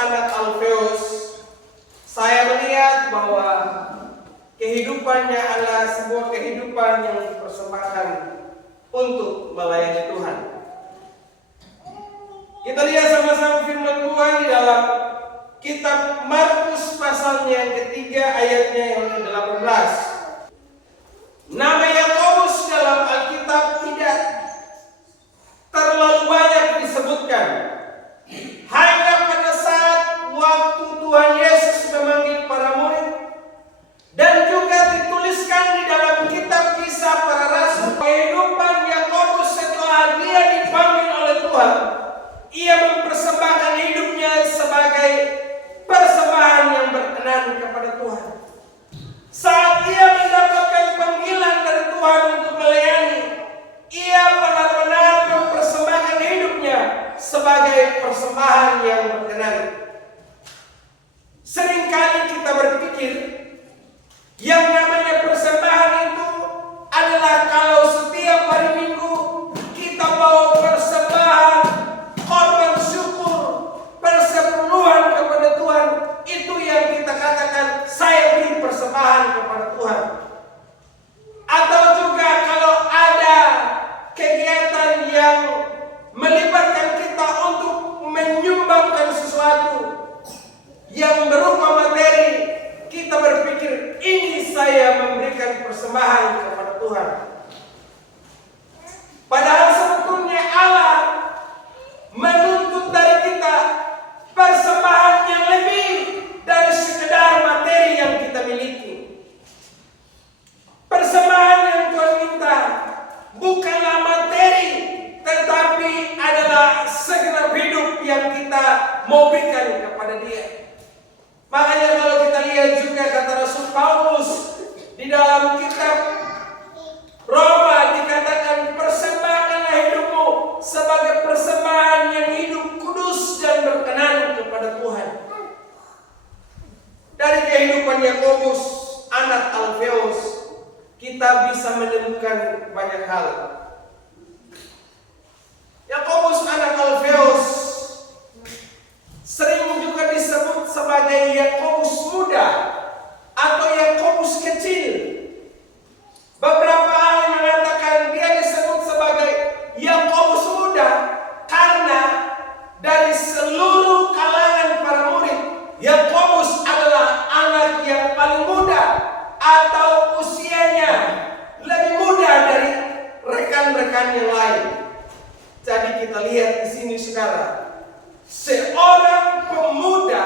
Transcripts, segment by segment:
anak Alfeus, saya melihat bahwa kehidupannya adalah sebuah kehidupan yang dipersembahkan untuk melayani Tuhan. Kita lihat sama-sama firman Tuhan di dalam kitab Markus pasalnya yang ketiga ayatnya yang ke-18. Nama Yakobus dalam Alkitab tidak terlalu banyak disebutkan. Hanya pada saat waktu Tuhan Yesus memanggil para murid, dan juga dituliskan di dalam kitab Kisah Para Rasul kehidupan Yakobus setelah dia dipanggil oleh Tuhan. Ia mempersembahkan hidupnya sebagai persembahan yang berkenan kepada Tuhan. Saat ia mendapatkan panggilan dari Tuhan untuk melayani, ia benar-benar mempersembahkan hidupnya sebagai persembahan yang berkenan. Seringkali kita berpikir yang namanya persembahan itu adalah kalau setiap hari Minggu kita bawa persembahan, korban syukur, persepuluhan kepada Tuhan. Itu yang kita katakan, saya beri persembahan kepada Tuhan. Atau juga kalau ada kegiatan yang melibatkan kita untuk menyumbangkan sesuatu yang berupa materi, kita berpikir ini saya memberikan persembahan kepada Tuhan. Padahal sebetulnya Allah menuntut dari kita persembahan yang lebih dari sekedar materi yang kita miliki. Persembahan yang Tuhan minta bukanlah materi, tetapi adalah segenap hidup yang kita mau berikan kepada Dia. Makanya kalau kita lihat juga kata Rasul Paulus di dalam kitab Roma dikatakan, persembahkanlah hidupmu sebagai persembahan yang hidup, kudus dan berkenan kepada Tuhan. Dari kehidupan Yakobus anak Alfeus kita bisa menemukan banyak hal. Yakobus anak Alfeus sering juga disebut sebagai Yakobus muda atau Yakobus kecil. Beberapa ahli mengatakan dia disebut sebagai Yakobus muda karena dari seluruh kalangan para murid, Yakobus adalah anak yang paling muda atau usianya lebih muda dari rekan-rekan yang lain. Jadi kita lihat di sini sekarang, seorang pemuda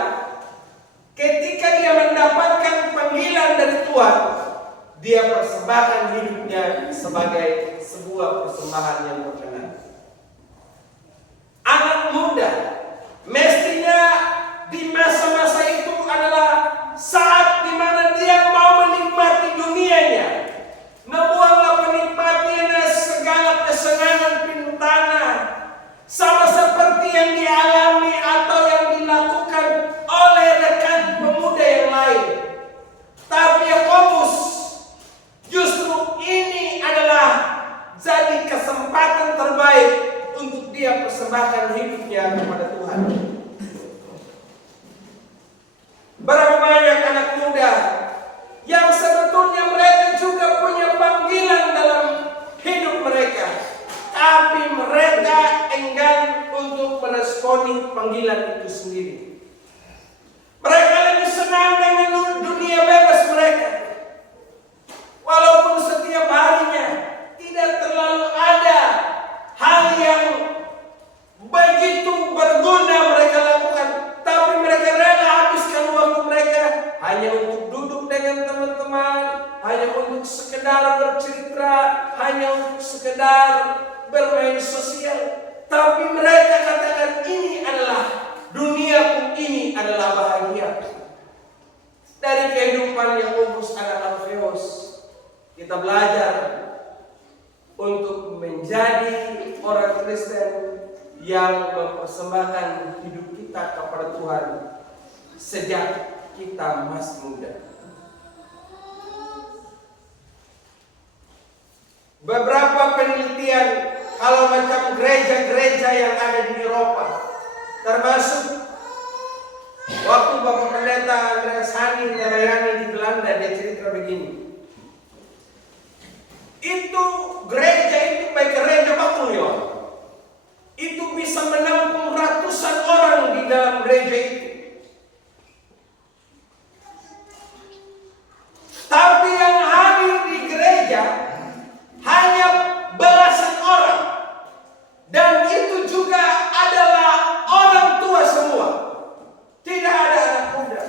ketika dia mendapatkan panggilan dari Tuhan, dia persembahkan hidupnya sebagai sebuah persembahan yang berkenan. Anak muda mestinya di masa-masa itu adalah saat di mana dia mau menikmati dunianya, membuanglah penikmatiannya segala kesenangan pintana, sama seperti yang dialami atau yang dilakukan oleh rekan pemuda yang lain. Tapi Yakobus justru ini adalah jadi kesempatan terbaik untuk dia persembahkan hidupnya kepada Tuhan. Berapa banyak anak muda yang sebetulnya mereka juga punya panggilan dalam hidup mereka, tapi mereka enggan untuk meresponi panggilan itu sendiri. Mereka lebih senang dengan dunia bebas mereka, walaupun setiap harinya tidak terlalu ada hal yang begitu berguna mereka lakukan, tapi mereka rela habiskan waktu mereka hanya untuk duduk dengan teman-teman, hanya untuk sekedar bercerita, hanya untuk sekedar bermain sosial. Tapi mereka katakan ini adalah duniaku, ini adalah bahagia. Dari kehidupan Yakobus anak Alfeus kita belajar untuk menjadi orang Kristen yang mempersembahkan hidup kita kepada Tuhan sejak kita masih muda. Beberapa penelitian kalau macam gereja-gereja yang ada di Eropa, termasuk pendeta Andreas Hani melayani di Belanda, dia cerita begini. Itu gereja itu baik gereja Bakulyon. Itu bisa menampung ratusan orang di dalam gereja itu. Tapi yang hadir di gereja hanya belasan orang. Dan itu juga adalah orang tua semua. Tidak ada anak muda.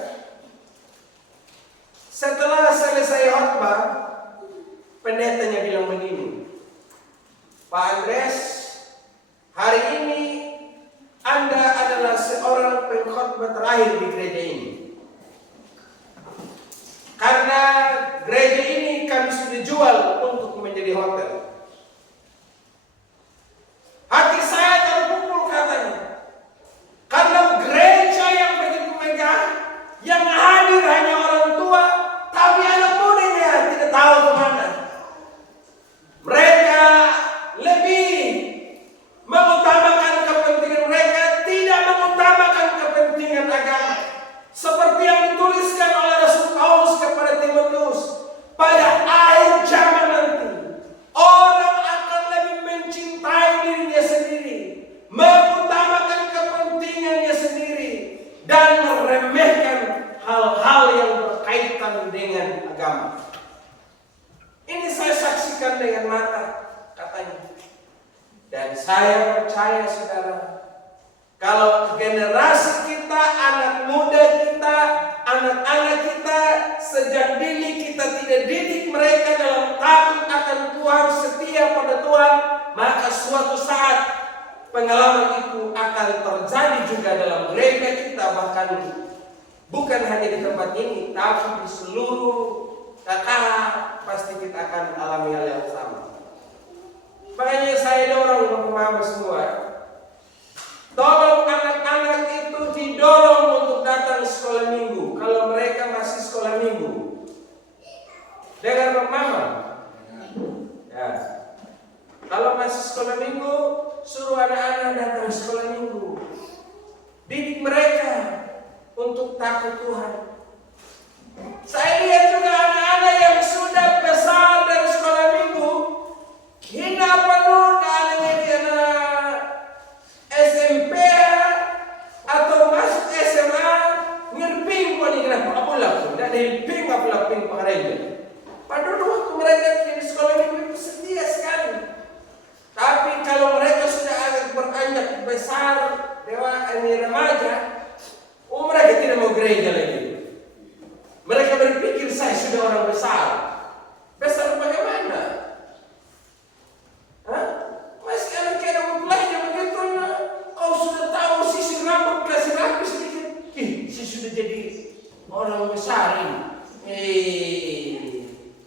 Setelah selesai khotbah, pendetanya bilang begini, Pak Andreas, hari ini Anda adalah seorang pengkhotbah terakhir di gereja ini. Karena gereja ini kami sudah jual untuk menjadi hotel. Hati saya terpukul katanya. Karena gereja yang begitu megah, yang hadir hanya orang tua, tapi anak mudanya tidak tahu kemana. Mereka lebih mengutamakan kepentingan mereka, tidak mengutamakan kepentingan agama. Seperti yang dituliskan oleh Rasul Paulus kepada Timotius, pada akhir zaman nanti, orang akan lebih mencintai dirinya sendiri, mengutamakan kepentingannya sendiri, dan meremehkan hal-hal yang berkaitan dengan agama. Ini saya saksikan dengan mata, katanya. Dan saya percaya, saudara, kalau generasi kita, anak muda kita, anak-anak kita, sejak dini kita tidak didik mereka dalam takut akan Tuhan, setia pada Tuhan, maka suatu saat pengalaman itu akan terjadi juga dalam gereja kita, bahkan bukan hanya di tempat ini, tapi di seluruh kakak pasti kita akan alami hal yang sama. Makanya saya dorong mama semua, tolong anak-anak itu didorong untuk datang sekolah minggu. Kalau mereka masih sekolah minggu, dengar mama. Ya. Kalau masih sekolah minggu, suruh anak-anak datang sekolah minggu. Didik mereka untuk takut Tuhan. Saya lihat juga anak-anak yang sudah besar dari sekolah minggu, hina penuh dengan SMP atau masuk SMA, ngerping kok nih kenapa? Apalah, tidak diping apalah ping pengarenya. Padahal waktu mereka di sekolah minggu itu setia sekali. Tapi kalau mereka sudah agak beranjak besar, remaja, mereka tidak mau gereja lagi. Mereka berpikir saya sudah orang besar. Besar bagaimana? Hah? Masih anak kira mulainya begitu, kau sudah tahu sisir rambut kasih rapi sedikit. Si sudah jadi orang besar ini.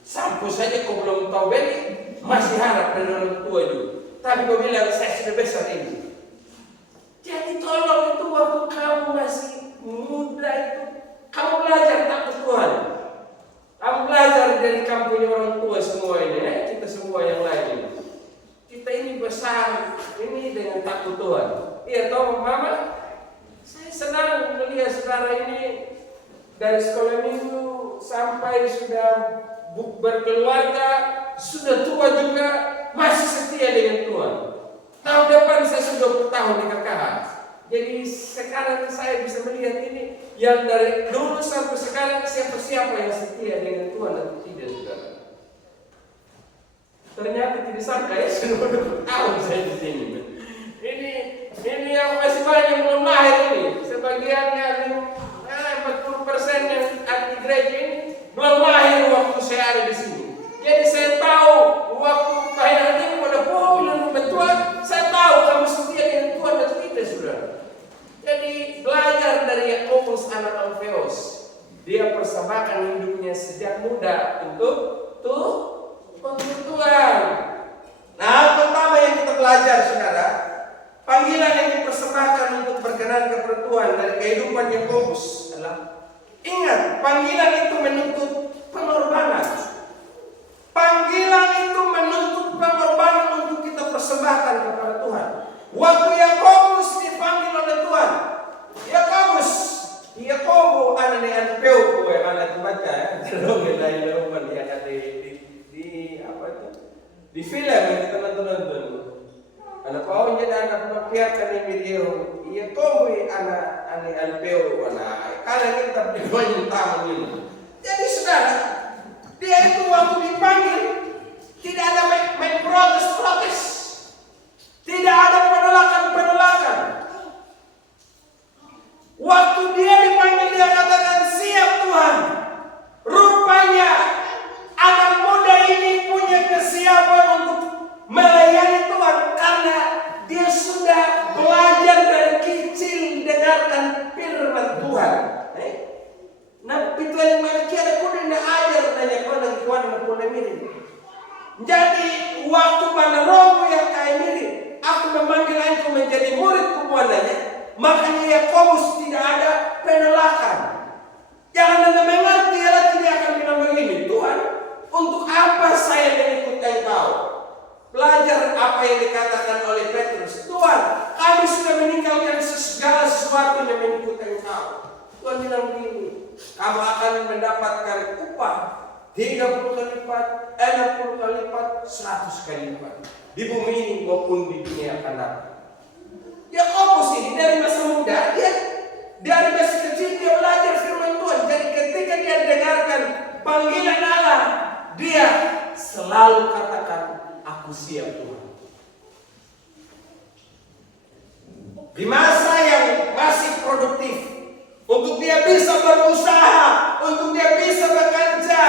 Sampai saja kau belum tahu beli, masih harap dari orang tua juga. Tapi kau bilang saya sudah besar ini. Jadi tolong itu waktu kamu masih muda itu, kamu belajar takut Tuhan. Kamu belajar dari kamu punya orang tua semua ini, kita semua yang lain ini. Kita ini besar ini dengan takut Tuhan. Iya tahu mama, saya senang melihat saudara ini dari sekolah minggu sampai sudah berkeluarga, sudah tua juga, masih setia dengan Tuhan. Tahun depan saya sudah 20 tahun di KKH. Jadi sekarang saya bisa melihat ini, yang dari dulu sampai sekarang siapa-siapa yang setia dengan Tuhan atau tidak, saudara. Ternyata tidak sangka ya, sudah 20 tahun saya di sini. Ini yang masih banyak belum lahir ini. Sebagian yang 40% yang ada di gereja ini belum lahir waktu saya ada di sini. Jadi saya tahu waktu Pak ini pada bilang Tuhan, saya tahu kamu setia dengan Tuhan dan tidak, saudara. Jadi belajar dari Yakobus anak Alfeus, dia persembahkan hidupnya sejak muda untuk Tuhan. Nah, pertama yang kita belajar, saudara, panggilan yang dipersembahkan untuk berkenan kepada Tuhan dari kehidupan Yakobus adalah, ingat, panggilan itu menuntut pengorbanan. Panggilan itu menuntut pengorbanan untuk kita persembahkan kepada Tuhan. Waktu Yakobus dipanggil oleh Tuhan, Yakobo, anak ni Alpeu ko yang anak baca ya. Kalau nilai leruman yang ada di apa itu? Di film yang kita nonton. Anak kau jadi anak mapiat kan yang video. Iya kau anak Alpeu anak. Kalau kita berjuang tamu ini. Jadi saudara, dia itu waktu dipanggil tidak ada main protes. Tidak ada penolakan. Waktu dia dipanggil dia katakan siap Tuhan. Rupanya anak muda ini punya kesiapan untuk melayani Tuhan karena dia sudah belajar dari kecil dengarkan firman Tuhan. Nah, pituan manusia ada kuda nak ajar nanya kau lagi kuat nak pun mirip. Jadi waktu mana roh yang kayak mirip, aku memanggil engkau menjadi murid kubuananya. Makanya Yakobus tidak ada penolakan. Jangan anda mengerti, Allah tidak akan bilang begini, Tuhan, untuk apa saya mengikut engkau? Belajar apa yang dikatakan oleh Petrus. Tuhan, kami sudah meninggalkan segala sesuatu yang mengikut engkau. Tuhan bilang begini, kamu akan mendapatkan upah 30 kali lipat, 60 kali lipat, 100 kali lipat. Di bumi ini maupun di dunia akan datang. Yakobus ini dari masa muda dia dari masa kecil dia belajar firman Tuhan. Jadi ketika dia dengarkan panggilan Allah, dia selalu katakan, aku siap Tuhan. Di masa yang masih produktif, untuk dia bisa berusaha, untuk dia bisa bekerja,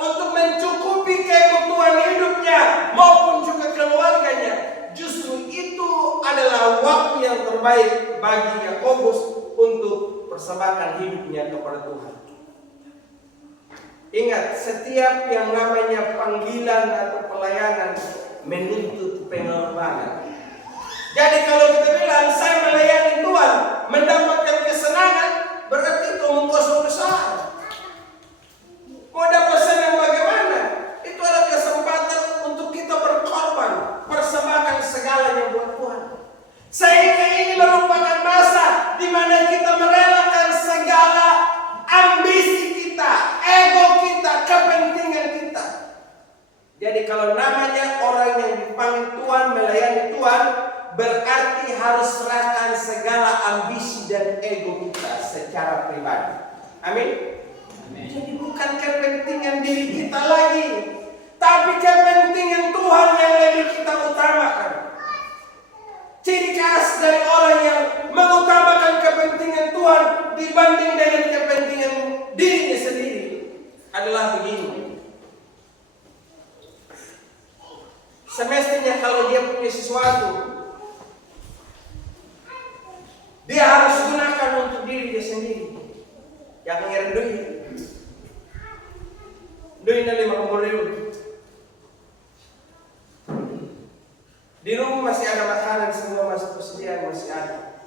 untuk mencukupi kebutuhan hidupnya maupun juga keluarganya. Justru itu adalah waktu yang terbaik bagi Yakobus untuk persembahkan hidupnya kepada Tuhan. Ingat, setiap yang namanya panggilan atau pelayanan menuntut pengorbanan. Jadi kalau kita bilang saya melayani Tuhan mendapatkan kesenangan, berarti itu mengkosong besar. Mau dapat senang bagaimana? Itu adalah kesempatan untuk kita berkorban, persembahkan segalanya buat Tuhan. Sehingga ini merupakan masa di mana kita merelakan segala ambisi kita, ego kita, kepentingan kita. Jadi kalau namanya orang yang dipanggil Tuhan, melayani Tuhan, berarti harus serahkan segala ambisi dan ego kita secara pribadi. Amin. Jadi bukan kepentingan diri kita lagi, tapi kepentingan Tuhan yang lebih kita utamakan. Ciri khas dari orang yang mengutamakan kepentingan Tuhan dibanding dengan kepentingan dirinya sendiri adalah begini. Semestinya kalau dia punya sesuatu, dia harus gunakan untuk dirinya sendiri. Jangan ngirim duit. Duitnya 50.000. Di rumah masih ada makanan, semua masih persediaan, masih ada.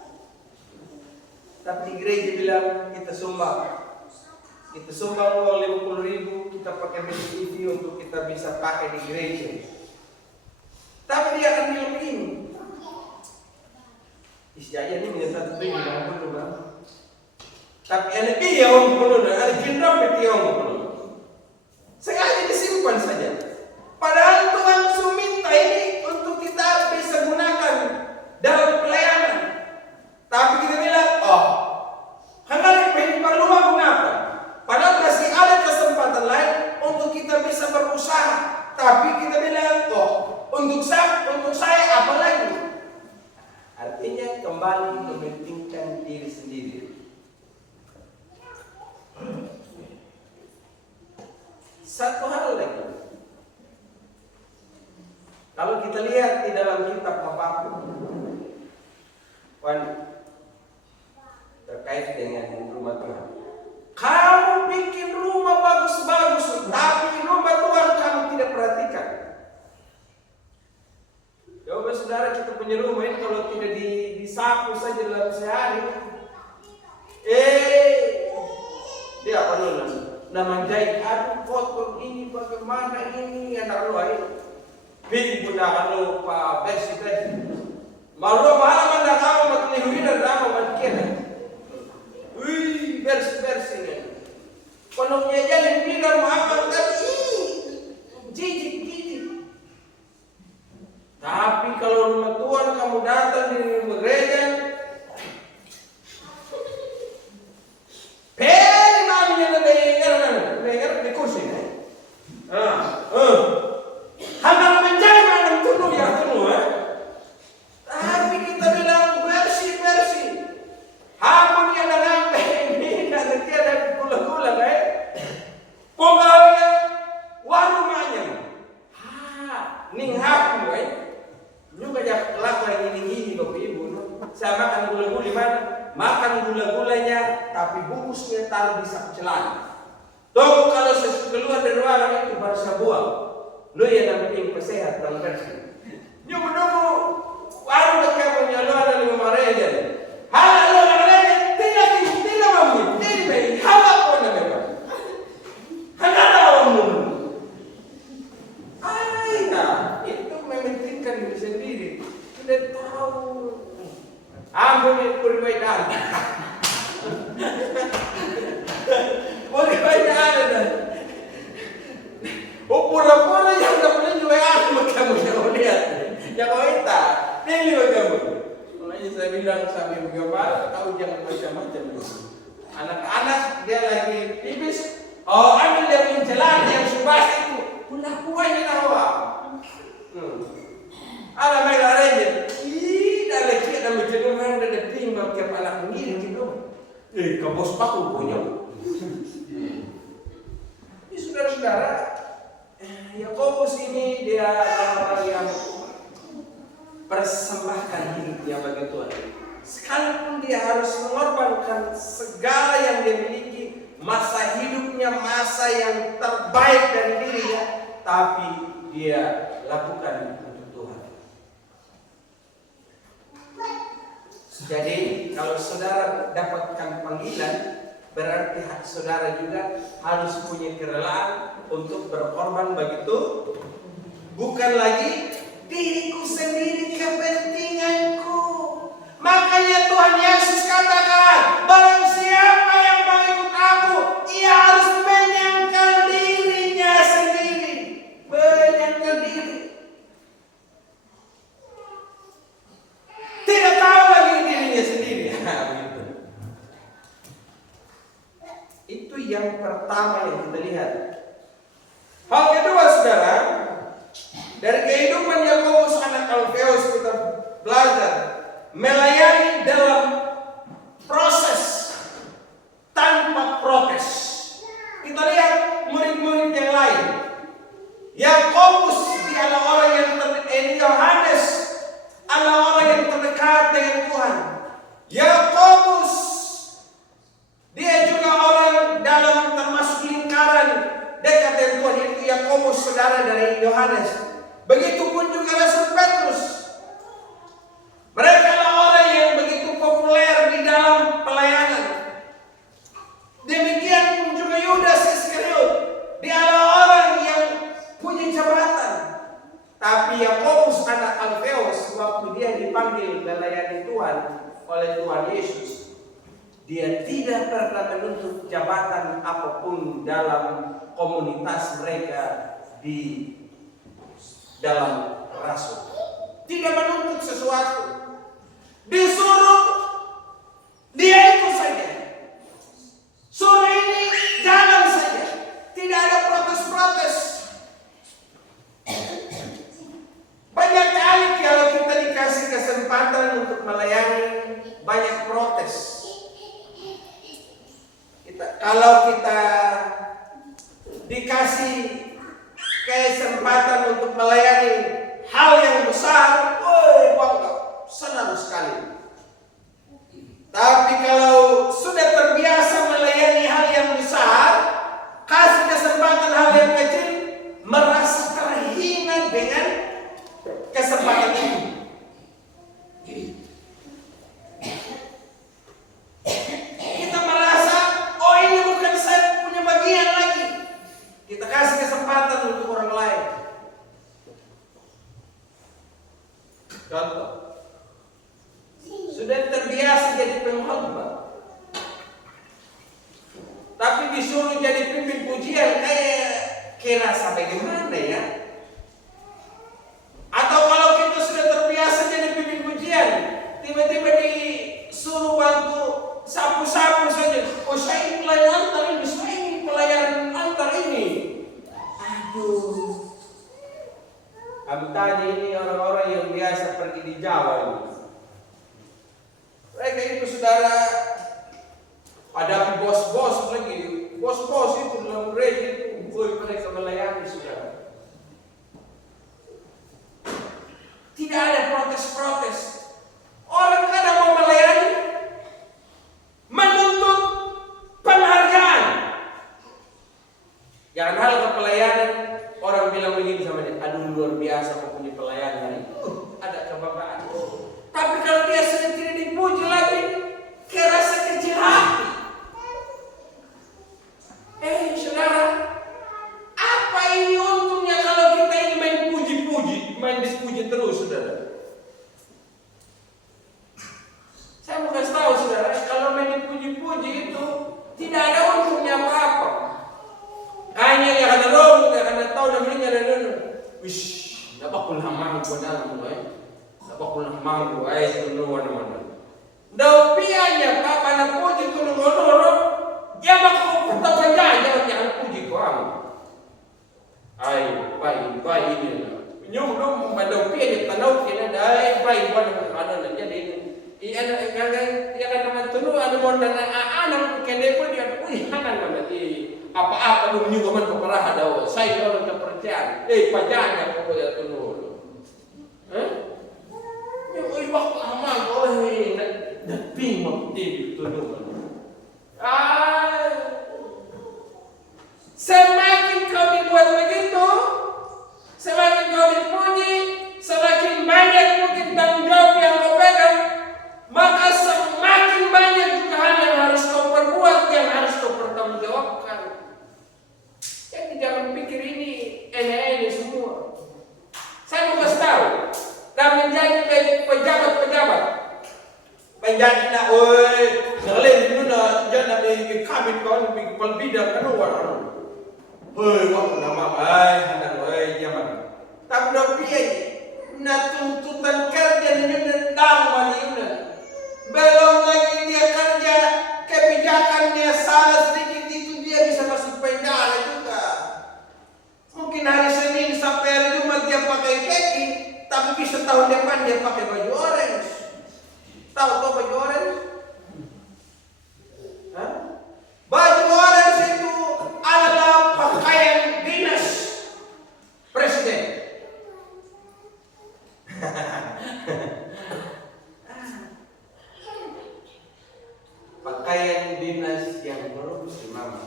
Tapi di gereja bilang kita sumbang. Kita sumbang uang 50.000, kita pakai media TV untuk kita bisa pakai di gereja. Tapi dia akan bilang begini. Istilahnya ini menyatakan itu yang benar bang. Tapi anak dia orang penuh, ada jenderal peti orang penuh. Sengaja disimpan saja. Padahal Tuhan minta ini untuk kita bisa gunakan dalam pelayanan. Tapi kita bilang, hanya pengen peluang apa? Padahal masih ada kesempatan lain untuk kita bisa berusaha. Tapi kita bilang, untuk saya apa lagi? Artinya kembali mementingkan diri sendiri. Satu hal lagi, kalau kita lihat di dalam kitab Habakuk, terkait dengan rumah Tuhan, kamu bikin rumah bagus-bagus, tapi rumah Tuhan kamu tidak perhatikan. Coba saudara, kita punya rumah ini kalau tidak disapu saja dalam sehari, dia apa dulu? Nama jahit, aduh kotor ini, bagaimana ini, anak lu ini. Pilih gunakan lu pak bersih. Malu malam anda kamu matlihuin dan kamu matkian. Wih bersih. Penuhnya jadi bilang makan tadi, jijik. Tapi kalau rumah Tuhan kamu datang di gereja, peri maminya lebih di kursi. Hampir menjadi mana tunuh ya tunuh. Tapi kita bilang bersih. Hampir dia ada ini dan dia ada gula-gula pokoknya warumanya. Ning haku juga jak lakukan ini Bapak Ibu. Saya makan gula-gula mana? Makan gula-gulanya tapi bungkusnya taruh di saku celana. Tunggu kalau saya keluar dari ruangan itu baru saya buang. Lu yang namanya pesehat dan bersih. Nyoba dulu baru kamu nyalur dari Malaysia. Halo tidak mau tidak halak pun namanya. Itu mementingkan diri sendiri. Tidak tahu. Ampun itu berbeda. Berbeda. Pura-pura yang tak boleh juga kamu yang lihat. Yang kau itu, pilih kamu. Makanya saya bilang sambil bergembala, tahu jangan macam-macam. Anak-anak dia lagi pipis. Oh, ambil dia punya celana yang subas itu. Pulang-pulang kita hawa. Ada mereka aja. Dah lagi ada macam orang ada timbang ke anak sendiri gitu. Ke bos paku punya. Ini saudara-saudara, Yakobus ini dia orang yang persembahkan hidupnya bagi Tuhan. Sekalipun dia harus mengorbankan segala yang dia miliki, masa hidupnya, masa yang terbaik dari dirinya, tapi dia lakukan untuk Tuhan. Jadi kalau saudara dapatkan panggilan, berarti saudara juga harus punya kerelaan untuk berkorban bagi Tuhan. Bukan lagi diriku sendiri kepentinganku. Makanya Tuhan Yesus katakan, barang siapa yang mengikut aku, ia harus menyangkal dirinya sendiri. Menyangkal diri. Tidak tahu lagi dirinya sendiri. Itu yang pertama yang kita lihat. Hal kedua, saudara, dari kehidupan Yakobus anak Alfeus kita belajar melayani dalam proses tanpa protes. Kita lihat murid-murid yang lain. Yakobus dia adalah orang yang Yohanes adalah orang yang terdekat dengan Tuhan. Yakobus dia juga orang dalam termasuk lingkaran dekat dengan Tuhan, yaitu Yakobus saudara dari Yohanes. Begitupun juga Rasul Petrus. Mereka adalah orang yang begitu populer di dalam pelayanan. Demikian pun juga Yudas Iskariot. Dia adalah orang yang punya jabatan. Tapi Yakobus anak Alfeus, waktu dia dipanggil melayani Tuhan oleh Tuhan Yesus, dia tidak pernah menuntut jabatan apapun dalam komunitas mereka di dalam rasul. Tidak menuntut sesuatu. Disuruh, dia ikut saja. Suruh ini, jalan saja. Tidak ada protes-protes. Banyak kali kalau kita dikasih kesempatan untuk melayani, banyak protes. Kalau kita dikasih kesempatan untuk melayani hal yang besar, bangga, senang sekali. Tapi kalau sudah terbiasa melayani hal yang besar, kasih kesempatan hal yang kecil, merasa terhina dengan kesempatan itu. Kita merasa, oh ini bukan saya punya bagian lagi. Kita kasih kesempatan untuk orang lain. Contoh, sudah terbiasa jadi pengkhotbah, tapi disuruh jadi pujian kayak kerasa bagaimana ya? Atau kalau kita sudah terbiasa jadi pimpin pujian, tiba-tiba disuruh bantu sapu-sapu saja. Oh, saya ingin pelayan altar ini, saya ingin pelayan altar ini. Aduh. Tadi ini orang-orang yang biasa pergi di Jawa ini. Mereka itu saudara ada bos-bos lagi. Bos-bos itu dalam gereja itu, mereka melayani saudara. Tidak ada protes-protes. Orang kadang mau melayani, menuntut penghargaan. Jangan hal ke pelayanan, orang bilang begini sama dia, aduh luar biasa kau punya pelayanan hari. Ada kebanggaan. Tapi kalau dia sudah tidak dipuji lagi, kayak rasa kecil hati. Saudara, apa ini untungnya kalau kita ini main puji-puji, main dipuji terus, saudara? Saya mau kasih tahu, saudara, kalau main dipuji-puji itu tidak ada untungnya apa-apa. Hanya yang ada roh, yang ada tahu namanya ada roh. Wish, dapat pun hamang ko dalam mo eh. Dapat pun hamang ko ay tunuan naman. Daw pianya papa na puji ko ng honor. Ya makakupunta pa niya, jangan puji ko ang. Ay, bay ini. Yung daw pianya tanaw kina dai bay ko na ano na jadi. Iyan naman tunuan mo na aanang kende ko dia puji hanan naman apa-apa lu juga man keperaha daw. Saya orang kepercayaan. Pajannya kok ya tunul. Yung iba ko ama ko daping magtibig tunul. Semakin kau dibuat begitu, semakin kau dipuji, semakin banyak mungkin tanggung jawab yang kau pegang, maka semakin banyak juga hal yang harus kau perbuat, yang harus kau pertanggungjawabkan. Jadi jangan pikir ini ini semua. Saya mau kasih tahu, dan menjadi pejabat-pejabat, menjadi nak, sekalian dulu nak jangan di kabin kau di pelbidang kan orang. Waktu nama, hendak, zaman. Tapi dah piye, nak tuntutan kerja ni dendam mana? Belum lagi dia kerja kebijakannya salah sedikit itu dia bisa masuk penjara juga. Mungkin hari Senin sampai hari Jumat dia pakai kaki, tapi bisa tahun depan dia pakai baju orange. Tahu kau baju orange? Baju orange itu adalah pakaian dinas presiden. Pakaian dinas yang produksi mama.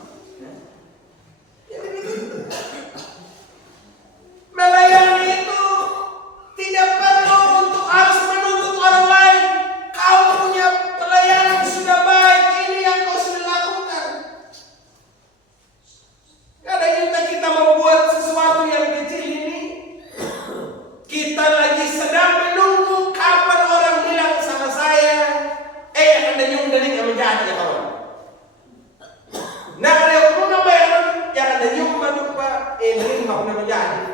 Melayani itu tidak perlu untuk harus menuntut orang lain. Kau punya pelayanan sudah baik, ini yang kau sudah lakukan. Kadang kita mau buat sesuatu yang kecil ini, kita lagi sedang menunggu kapan orang bilang sama saya, akan danyung dari kami menjadi ya kawan. Nah kalau aku mau bayaran, jangan danyung manupa, dari mau menjadi.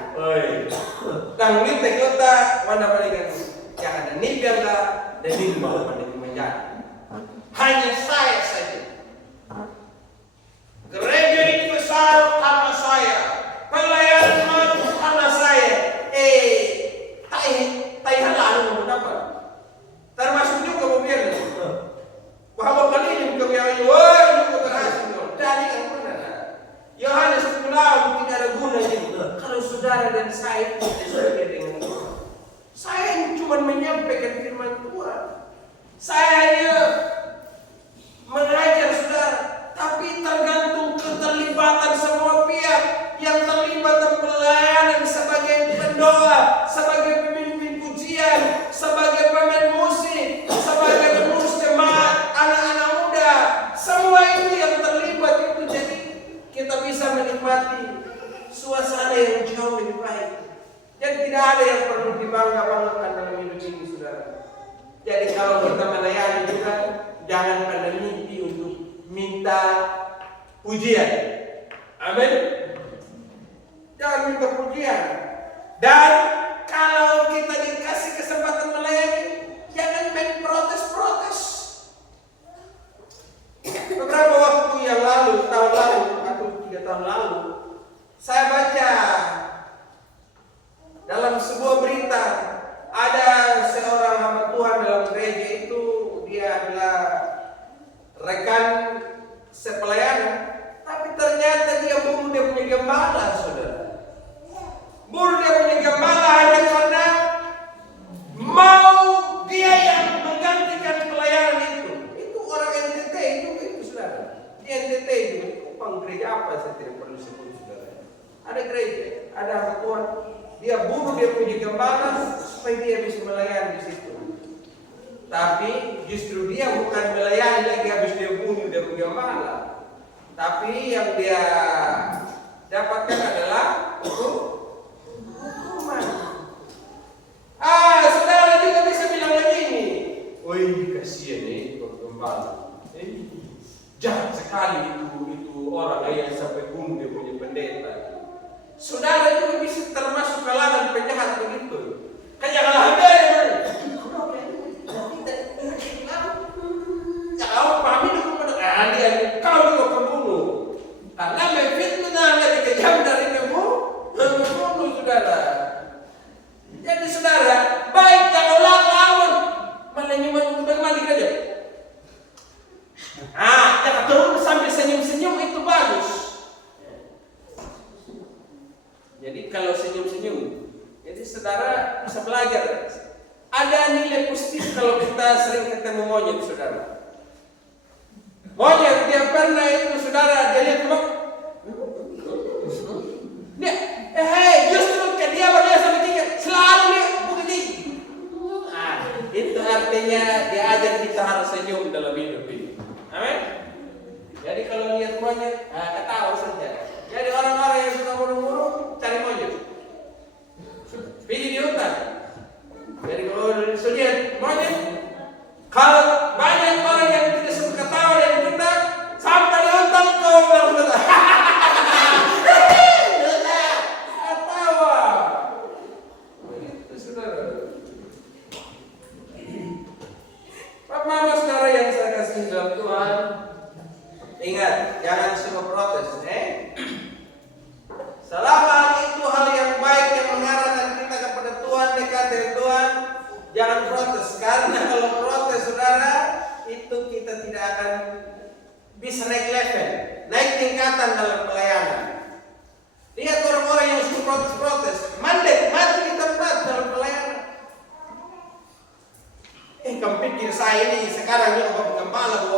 Tang ni tekota mana balikan, jangan ada nipian lah, dari mau menjadi. Hanya saya saja. Gereja ini besar karena saya, pelayanan maju karena saya. Tai halal mau dapat. Termasuk juga mobil. Bahwa kali ini juga yang juga berhasil. Dari yang mana? Yohanes bilang tidak ada gunanya kalau saudara dan saya tidak sesuai dengan Tuhan. Saya cuma menyampaikan firman Tuhan. Saya hanya mengajar saudara, tapi tergantung keterlibatan semua pihak yang terlibat dalam pelayanan sebagai pendoa, sebagai pemimpin pujian, sebagai pemain musik, sebagai pengurus jemaat, anak-anak muda, semua itu yang terlibat itu, jadi kita bisa menikmati suasana yang jauh lebih baik. Jadi tidak ada yang perlu dibangga-banggakan dalam hidup ini, saudara. Jadi kalau kita melayani juga, jangan pada mimpi untuk minta pujian Amin. Jangan minta pujian. Dan kalau kita dikasih kesempatan melayani, jangan main protes-protes. Beberapa waktu yang lalu, tahun lalu atau 3 tahun lalu, saya baca dalam sebuah berita ada seorang hamba Tuhan dalam gereja itu, dia adalah rekan sepelayanan, tapi ternyata dia bunuh dia punya gembala, saudara. Bunuh dia punya gembala hanya karena mau dia yang menggantikan pelayanan itu. Itu orang NTT itu saudara. Di NTT itu gereja apa saya tidak perlu sebut, saudara. Ada gereja, ada hamba Tuhan. Dia bunuh dia punya gembala supaya dia bisa melayani di situ. Tapi justru dia bukan melayani lagi habis dia bunuh dia punya gembala. Tapi yang dia dapatkan adalah hukuman. Saudara juga bisa bilang begini. Oh ini kasihan gembala. Jahat sekali itu orang yang sampai bunuh dia punya pendeta. Saudara juga bisa termasuk kalangan penjahat begitu. Kan janganlah hamil. Kalau kami dulu dia kau juga pembunuh. Karena memfitnah dari kejam dari membunuh saudara. Jadi saudara, baik kalau lawan malah nyuman bagaimana saja. Jangan turun sambil senyum-senyum itu bagus. Jadi kalau senyum-senyum, jadi saudara bisa belajar. Ada nilai positif kalau kita sering ketemu monyet, saudara. Monyet dia pernah itu, saudara, dia lihat dia, justru dia biasa bertiga, selalu dia buka gigi. Itu artinya dia ajar kita harus senyum dalam hidup ini. Amin. Jadi kalau lihat monyet, ketawa saja. Jadi orang-orang yang suka burung-burung cari monyet, pergi di hutan. Jadi kalau lihat monyet, kalau banyak orang yang tidak suka ketawa dan kita sampai di hutan kau bilang ketawa. Begitu saudara. Pak Mama saudara yang saya kasih dalam Tuhan, ingat jangan suka protes, Selama itu hal yang baik yang mengarahkan kita kepada Tuhan, dekat dengan Tuhan, jangan protes. Karena kalau protes, saudara, itu kita tidak akan bisa naik level, naik tingkatan dalam pelayanan. Lihat orang-orang yang suka protes-protes, mandek, mati di tempat dalam pelayanan. Kamu pikir saya ini sekarang ya bapak gembala,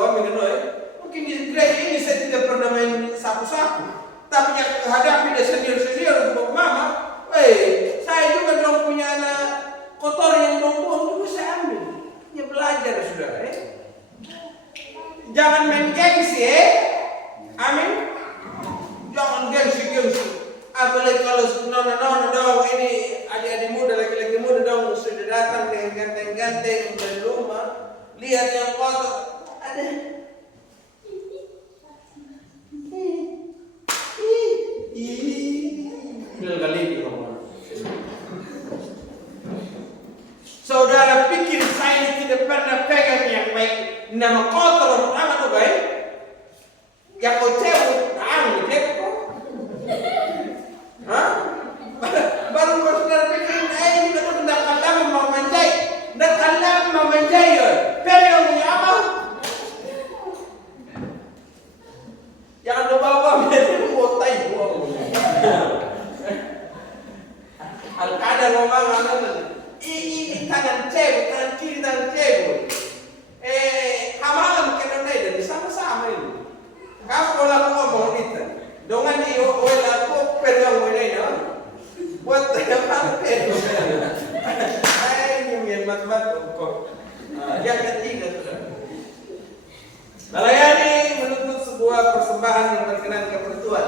mungkin di gereja ini saya tidak pernah main sapu-sapu. Tapi yang hadapi dia senior-senior untuk mama, saya juga dong punya anak kotor yang dong buang juga saya ambil. Ya belajar saudara, Jangan main gengsi, Amin. Jangan gengsi. Apalagi kalau nona dong ini adik-adik muda, laki-laki muda dong sudah datang dengan ganteng-ganteng dari rumah, lihat yang kotor, ada. Saudara pikir saya tidak pernah pegang yang baik nama kotor nama tuh baik yang kau cebut cebut baru kau saudara pikir ini kita tidak kalah memanjai pegang punya apa jangan bawa menjadi botai Al-Qadar ngomong ini tangan cebut, tangan kiri tangan cebut. Hamalan kena dari sama-sama ini. Kamu kalau ngomong itu, dengan di oil aku pegang ini, buat apa pegang? Ini mat kok. Yang ketiga sudah. Melayani menuntut sebuah persembahan yang berkenan kepada Tuhan.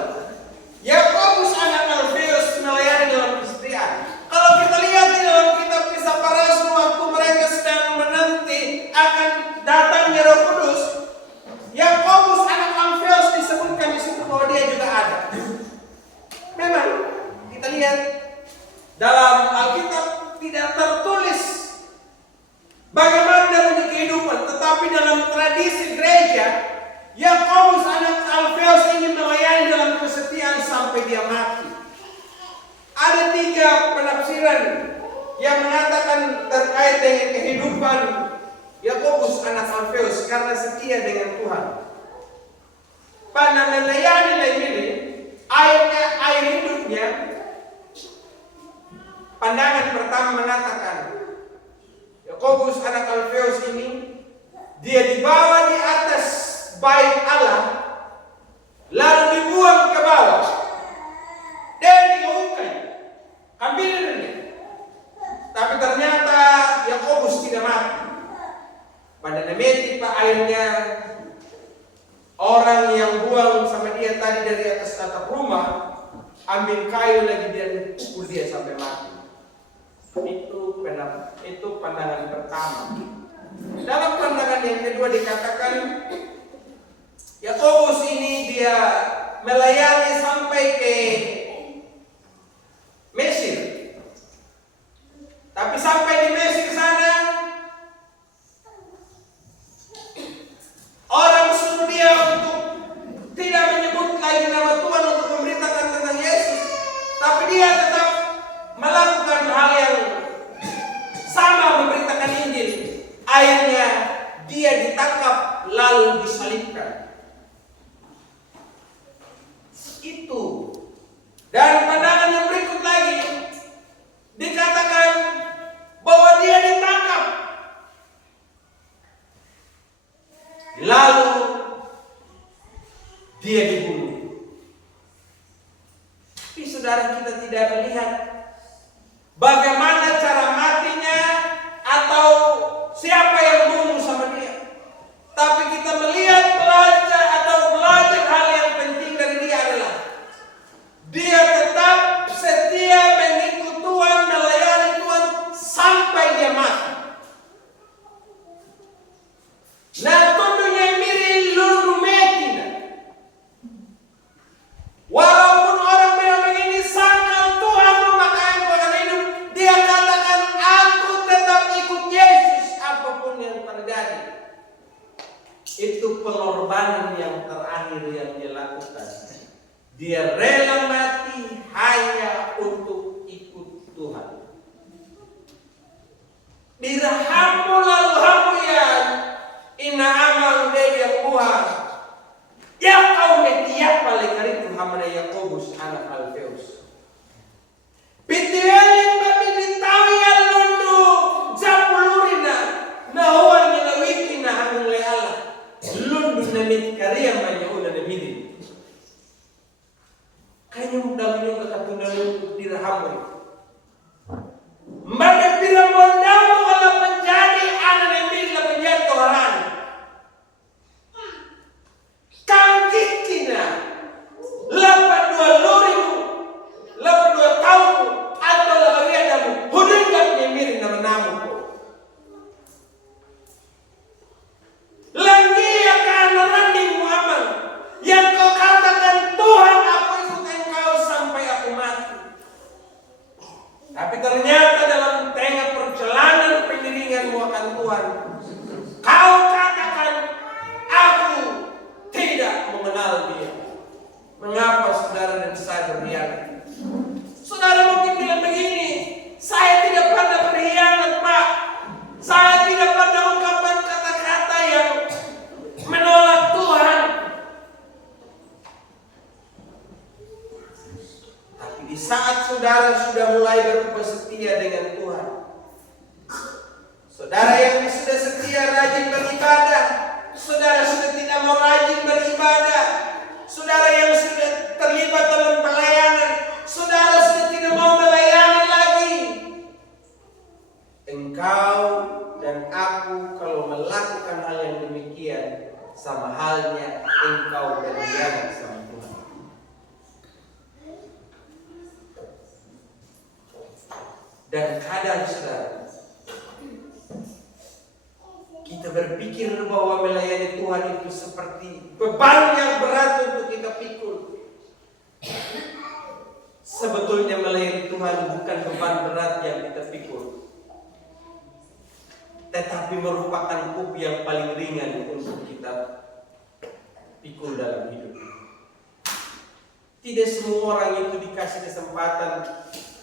Yakobus anak Alfeus melayani dalam kesetiaan. Kalau kita lihat di dalam kitab Kisah Para Rasul waktu mereka sedang menanti akan datangnya Roh Kudus, Yakobus anak Alfeus disebutkan di situ bahwa dia juga ada. sampai dia mati. Ada 3 penafsiran yang mengatakan terkait dengan kehidupan Yakobus anak Alfeus karena setia dengan Tuhan. Pada melayani ini, air hidupnya, pandangan pertama mengatakan Yakobus anak Alfeus ini dia dibawa di atas bait Allah, lalu dibuang ke bawah dan digaungkan ambilnya. Tapi ternyata Yakobus tidak mati. Pada nemetik pak airnya, orang yang buang sama dia tadi dari atas atap rumah ambil kayu lagi dan pukul dia sampai mati. Itu pandangan pertama. Dalam pandangan yang kedua dikatakan Yakobus ini dia melayani sampai ke Mesir. Tapi sampai di Mesir sana, orang suruh dia untuk tidak menyebut lagi nama Tuhan untuk memberitakan tentang Yesus. Tapi dia tetap melakukan hal yang sama, memberitakan Injil. Akhirnya dia ditangkap lalu disalibkan. Itu. Dan pandangan yang berikut lagi dikatakan bahwa dia ditangkap lalu dia dibunuh. Tapi saudara, kita tidak melihat bagaimana cara matinya atau siapa yang bunuh sama dia. Tapi kita melihat belajar hal yang penting dari dia adalah dia tetap setia mengikut Tuhan, melayani Tuhan sampai dia mati. Nah, tentunya mirip lundu metina. Walaupun orang bilang begini, sangkal Tuhan memakai engkau akan hidup, dia katakan aku tetap ikut Yesus apapun yang terjadi. Itu pengorbanan yang terakhir yang dia lakukan. Dia rela mati hanya untuk ikut Tuhan. Dirahamu lalu hamu ya ina amal dia Tuhan. Ya kau metiap balik itu hamana Yakobus anak Alfeus. Pitialing babi ditawi ya lundu japulurina nahuan nilawiki na hamung leala. Lundu namit karya manyauna namidin. Kanya mudah menyuka katunda lundu dirahamu. Mbak pira mondamu kalau menjadi anak yang bisa menjadi Tuhan. Kangkikina 82 lurimu, 82 tahunmu atau lawiyadamu hudungan nyemiri nama-namamu. Lagi akan randimu aman yang kau katakan Tuhan aku ikut engkau sampai aku mati. Tapi ternyata dalam tengah perjalanan pengiringanmu akan Tuhan, kau katakan aku tidak mengenal dia. Mengapa saudara dan saya berkhianat? Saudara mungkin bilang begini, saya tidak pernah berkhianat Pak. Saya tidak pernah ungkapkan kata-kata yang menolak Tuhan. Tapi di saat saudara sudah mulai berubah setia dengan Tuhan, saudara yang sudah setia rajin beribadah, saudara sudah tidak mau rajin beribadah, saudara yang sudah terlibat dalam pelayanan, saudara sudah tidak mau melayani lagi. Engkau dan aku kalau melakukan hal yang demikian, sama halnya engkau berkhianat sama Tuhan. Dan kadang saudara, kita berpikir bahwa melayani Tuhan itu seperti beban yang berat untuk kita pikul. Sebetulnya melayani Tuhan bukan beban berat yang kita pikul, tetapi merupakan kub yang paling ringan untuk kita pikul dalam hidup. Tidak semua orang itu dikasih kesempatan.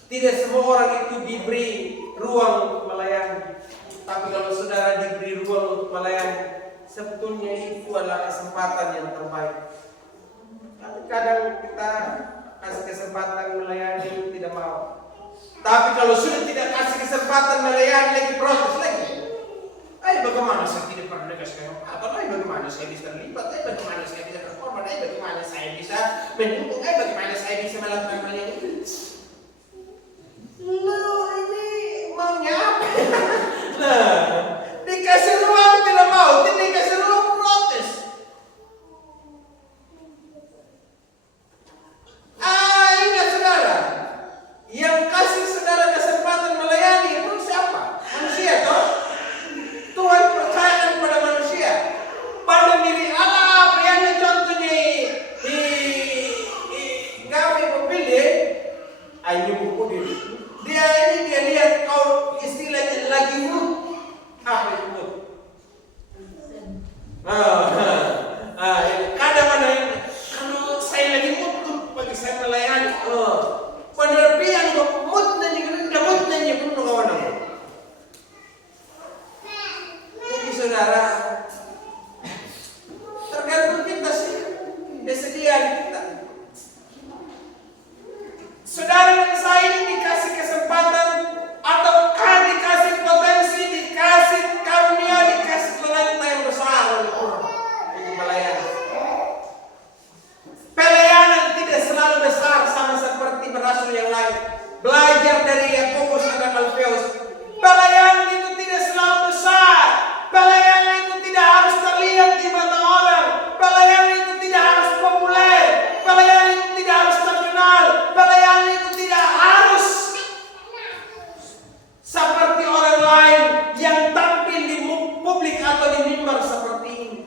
Tidak semua orang itu diberi ruang untuk melayani. Tapi kalau saudara diberi ruang untuk melayani, sebetulnya itu adalah kesempatan yang terbaik. Tapi kadang kita kasih kesempatan melayani tidak mau. Tapi kalau sudah tidak kasih kesempatan melayani lagi protes lagi. Bagaimana saya tidak pernah dikasih kesempatan? Bagaimana saya bisa terlibat? Bagaimana saya bisa berkorban? Bagaimana saya bisa mendukung? Bagaimana saya bisa melakukan hal yang itu? Ini maunya apa? Nah, dikasih ruang tidak mau, tidak dikasih ruang protes. Ingat saudara, yang kasih saudara kesempatan melayani itu siapa? Manusia toh? Tuhan percayakan pada manusia. Pada diri Allah, yang contohnya gawe pemilih, ini buku diri. Dia lihat kau istilahnya lagi mood. Apa itu mood? Kadang ada yang kalau saya lagi mood tuh bagi saya melayani. Penerbian mood nanya pun kawan aku. Jadi saudara, tergantung kita sih kesediaan kita. Saudara dan saya ini dikasih kesempatan ataukah dikasih potensi, dikasih karunia, dikasih talenta yang besar oleh Tuhan untuk melayani. Pelayanan tidak selalu besar sama seperti berasul yang lain. Belajar dari Yakobus dan Alfeus. Pelayanan itu tidak selalu besar. Pelayanan itu tidak harus terlihat di mata orang. Pelayanan itu tidak harus populer. Pelayanan itu tidak harus terkenal. Pelayanan itu tidak harus seperti orang lain yang tampil di publik atau di mimbar seperti ini.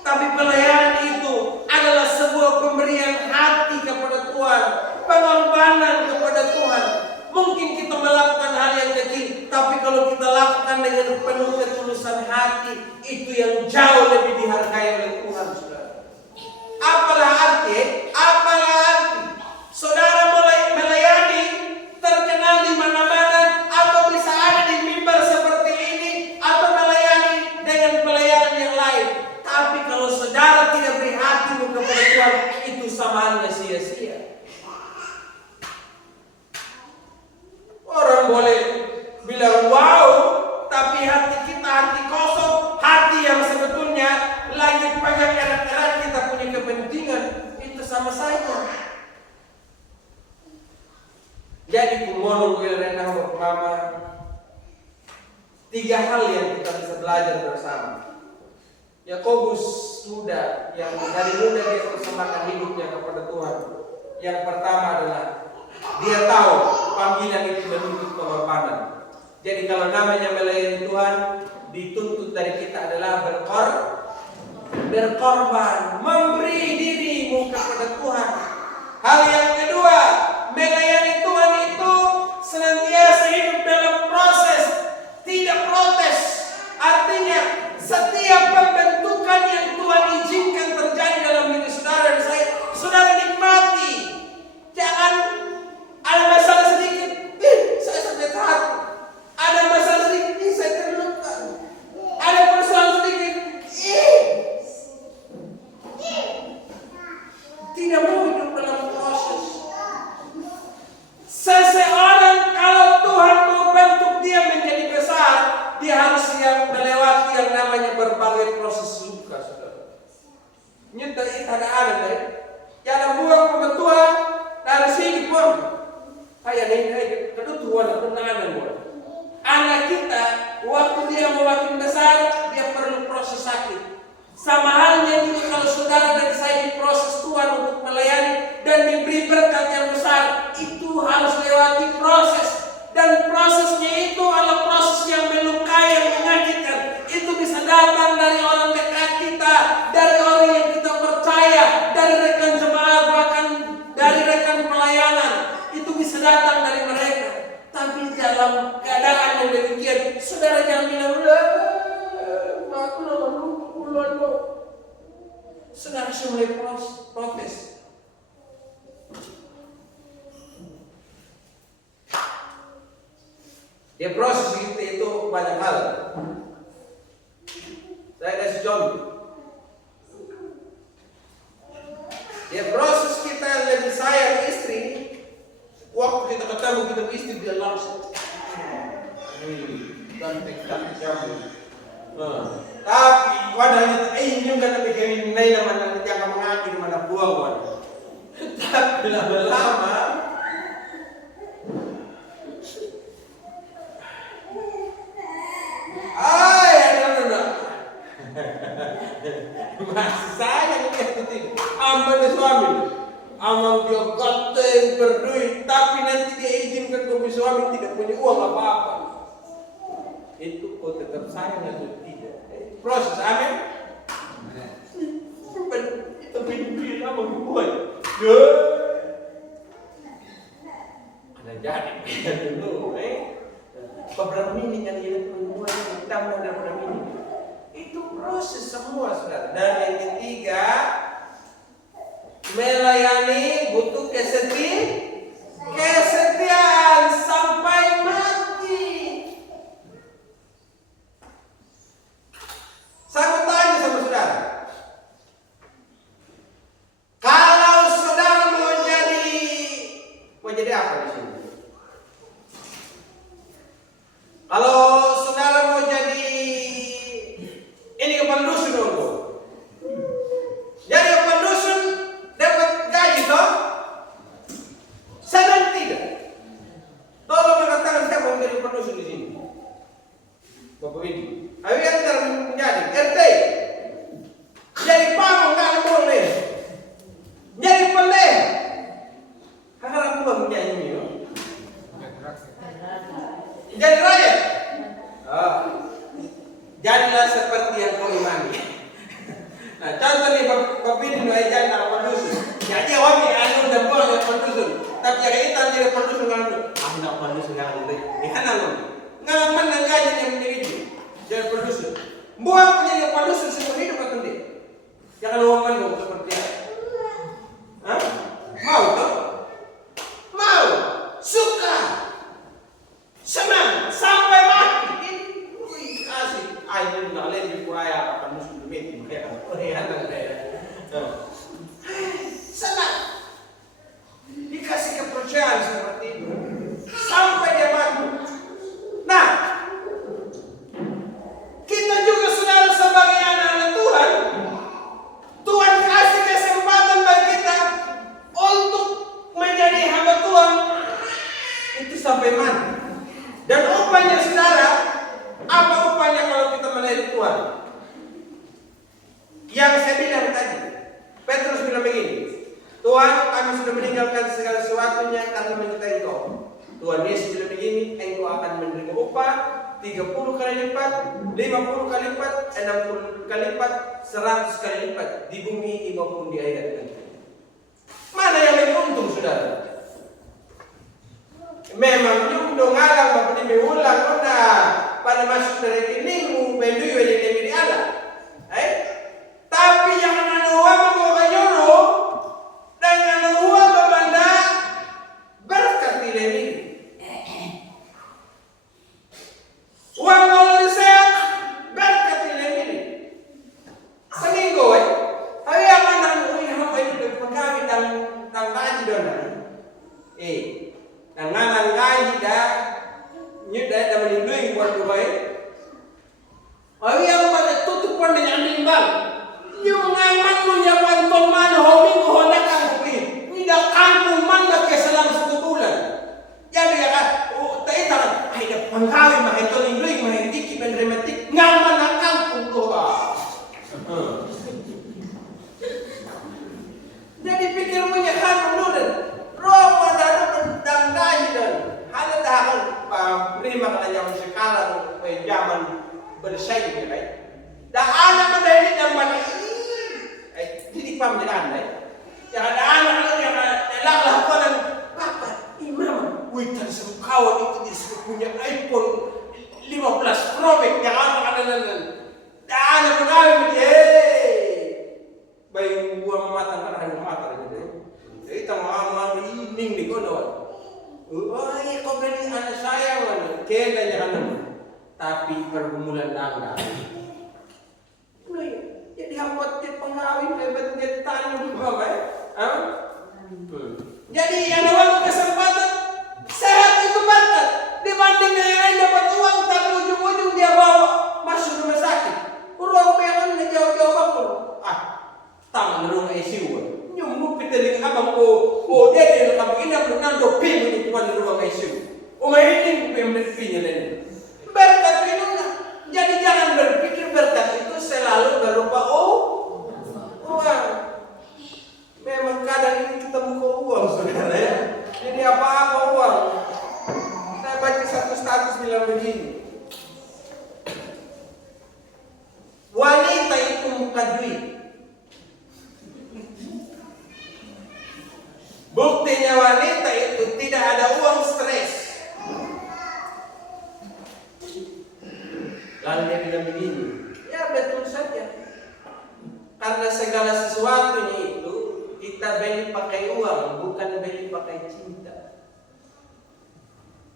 Tapi pelayanan itu adalah sebuah pemberian hati kepada Tuhan, pengorbanan kepada Tuhan. Mungkin kita melakukan hal yang kecil, tapi kalau kita lakukan dengan penuh ketulusan hati, itu yang jauh lebih dihargai oleh Tuhan, saudara. Apalah arti? Saudara mulai melayani, terkenal di mana-mana, atau bisa ada di mimbar seperti ini, atau melayani dengan pelayanan yang lain. Tapi kalau saudara tidak beri hati kepada Tuhan, itu sama halnya sia-sia. Orang boleh bilang wow, tapi hati kita hati kosong, hati yang sebetulnya lagi pegang erat-erat kita punya kepentingan, itu sama saja. Jadi kumono renang bersama, 3 hal yang kita bisa belajar bersama. Yakobus muda, yang dari muda dia persembahkan hidupnya kepada Tuhan. Yang pertama adalah dia tahu panggilan itu menuntut pengorbanan. Jadi kalau namanya melayani Tuhan, dituntut dari kita adalah berkorban, memberi dirimu kepada Tuhan. Hal yang kedua, melayani Tuhan itu senantiasa hidup dalam proses, tidak protes. Artinya setiap pembentukan yang Tuhan izinkan terjadi dalam diri saudara dan saya, saudara nikmati. Jangan ada masalah sedikit, saya sakit hati. Ada masalah sedikit, saya terluka. Ada persoalan sedikit, tidak mau hidup dalam proses. Seseorang kalau Tuhan mau bentuk dia menjadi besar, dia harus yang melewati yang namanya berbagai proses luka, saudara. Nyata itu ada deh. Jangan buang pembentuan dari sini pun. Kedua Tuhan ada buat. Anak kita waktu dia makin besar, dia perlu proses sakit. Sama halnya juga kalau saudara dan saya diproses Tuhan untuk melayani dan diberi berkat yang besar, itu harus lewati proses. Dan prosesnya itu adalah proses yang melukai, yang menyakitkan. Itu bisa datang dari orang dekat kita, dari orang yang kita percaya, dari rekan jemaat, bahkan dari rekan pelayanan. Itu bisa datang dari mereka. Tapi dalam keadaan yang demikian, saudara jangan bilang, aku saudara mulai protes. Dia proses kita itu banyak hal. Saya kasih contoh. Dia proses kita lebih sayang istri. Waktu kita ketemu kita istri dia langsung. Cantik kamu. Tapi wadahnya ini juga tapi kami nilai mana jangan mengakhiri mana buang. Tapi lama-lama masih sayang itu aman suami, aman dia ganteng berduit, tapi nanti dia izinkan ke suami tidak punya uang apa-apa. Itu kau tetap sayang atau tidak? Proses, amin. Itu pilih apa buat? Ada jadi dulu, beberapa mini yang dia perempuan tambah beberapa mini. Itu proses semua saudara. Dan yang ketiga, melayani butuh kesetiaan sampai mati. Saya mau tanya sama saudara, kalau saudara mau jadi apa di sini? Kalau saudara mau jadi ini kepala dusun dulu. Jadi kepala dusun dapat gaji toh? Senang tidak? Tolong mengatakan siapa yang menjadi kepala dusun di sini. Bapak Widi. Ayo yang menjadi RT. Jadi pamong kalau boleh. Jadi pendek. Kakak aku menjadi ini. Jadi rakyat. Jadilah seperti yang kau imani. Nah, contoh nih Bapak ini doa jangan apa dusun. Jadi awak anu dan buang yang pendusun. Tapi jika kita jadi pendusun nganu, nak pendusun nganu deh. Ikan nganu. Nganu mana gaji yang menjadi jadi pendusun. Buang menjadi pendusun seumur hidup atau tidak? Jangan lupa ngomong seperti itu. Hah? Mau toh? Mau? Suka? Senang sampai mati. Asik. Ayo nak lagi kuraya akan musuh demi mereka. Senang. Dikasih kepercayaan seperti itu sampai dia mati. Nah, kita juga saudara sebagai anak-anak Tuhan. Tuhan kasih kesempatan bagi kita untuk menjadi hamba Tuhan itu sampai mati. Dan upahnya saudara, apa upahnya kalau kita melayani Tuhan? Yang saya bilang tadi, Petrus bilang begini, Tuhan, kami sudah meninggalkan segala sesuatunya karena mencintai Engkau. Tuhan Yesus bilang begini, Engkau akan menerima upah 30 kali lipat, 50 kali lipat, 60 kali lipat, 100 kali lipat di bumi maupun di akhirat nanti. Mana yang lebih untung, saudara? Memang yung dongalang mapanimulang ko na para masuk na rekeningmu benduyo di demi Allah. Tapi yang nanuwa mo kayoro dan nanuwa babanda berkat dilemi. Uang kalau disehat berkat dilemi. Seminggu ay ang nanuwi hamba itu pagkawit ang gaji doon. Nanganang gaji dah nyudah dah melindungi buat Dubai. Awi yang pada tutupan dengan limbang. Yung ngamang nunya pantong man homing ko nakang kupi. Tidak kampung man na keselang 1 bulan. Jadi ya kan, tayo ay dah pangkawi mah ito lindungi mah hindi ben rematik ngaman na kampung ko ba. Jadi pikir mo niya kampung nulen. Romo dan gaji dan hanya dah prima kana yang sekarang zaman bersaing ya kan. Dah anak menjadi zaman jadi pam jalan dai. Ya ada anak yang elaklah konan papa imam witan sengkawan itu dia punya iPhone 15 Pro Max yang ada. Dah anak mengawi bayi buah mata kan ada mata gitu. Kita mau ini nih kono. Oh iya, kau beli anak saya mana? Kayaknya anak. Tapi pergumulan Anda. Jadi hambat dia pengawin, hebat dia tanam apa ya? Jadi yang uang kesempatan sehat itu berkat. Dibanding yang lain dapat uang tapi ujung-ujung dia bawa masuk rumah sakit. Kurang pengen ngejauh-jauh aku. Tangan rumah ICU. Nyumbu piteling abang ko dia di dalam ini belum nando pin di tuan rumah ICU. Ini yang berpinya lain. Berkat itu jadi jangan berpikir berkat itu selalu berupa uang. Memang kadang ini kita buka uang saudara ya. Jadi apa-apa uang. Saya baca satu status bilang begini. Wanita itu muka duit. Buktinya wanita itu tidak ada uang stres. Lalu dia bilang begini, ya betul saja. Karena segala sesuatunya itu kita beli pakai uang, bukan beli pakai cinta.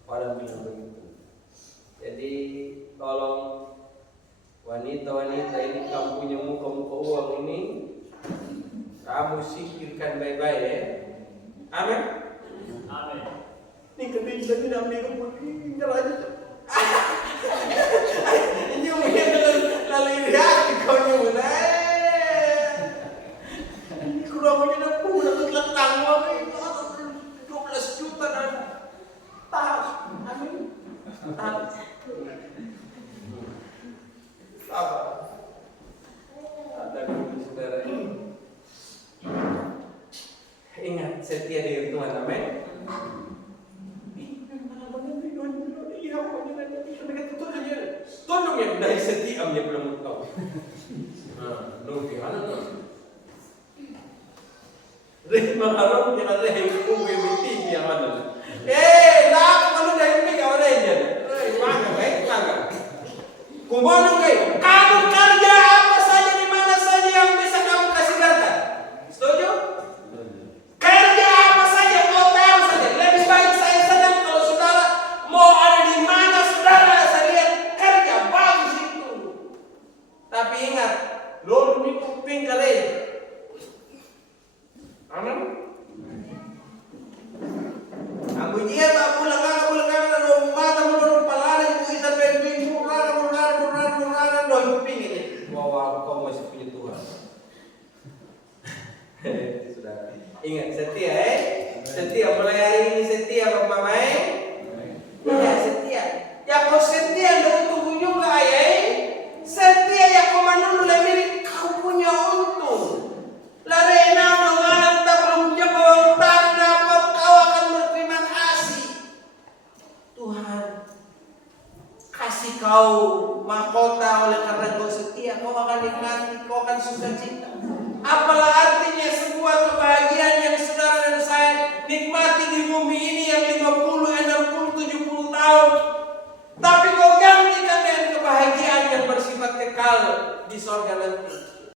Orang bilang begitu. Jadi tolong wanita-wanita ini kamu punya muka-muka uang ini, kamu singkirkan baik-baik ya. Amin. Amin. Ini ketika tidak ambil tinggal aja. Ini mungkin lalu lihat kau nyumun. Ini kurang punya pun dapat letang ini 12 juta dan tas. Amin. Tas. Sabar. Ada dulu saudara ini. Ingat setia dengan Tuhan, amin. Tolong yang dari setia dia belum tahu. Nanti mana? Rehma haram dia ada hukum BBT yang mana? Nak kalau dari ini kau ada aja. Mana baik mana? Kumpul kayak kamu kerja apa saja di mana saja yang bisa kamu kasih berkat. Setuju? Kerja apa saja kau tahu saja. Lebih baik saya sedang kalau saudara mau ada di mana saudara saya lihat kerja bagus itu. Tapi ingat, lo demi kuping kalian. Amin. Abu dia tak pulang lalu mata menurut palada ibu kita berdiri murah do kuping ini. Wow, kau masih punya Tuhan. Saudara. Ingat setia setia mulai hari ini setia Bapak Mai. Ya setia. Ya kau setia untuk juga ayah. Setia ya kau manulu lebih kau punya untung. Larena mengalang tak belum jebol tanda kau akan berterima kasih. Tuhan kasih kau mahkota oleh karena kau setia, kau akan nikmati, kau akan sukacita. Apalah artinya sebuah kebahagiaan yang saudara dan saya nikmati di bumi ini yang 50, 60, 70 tahun. Tapi kau gantikan dengan kebahagiaan yang bersifat kekal di sorga nanti.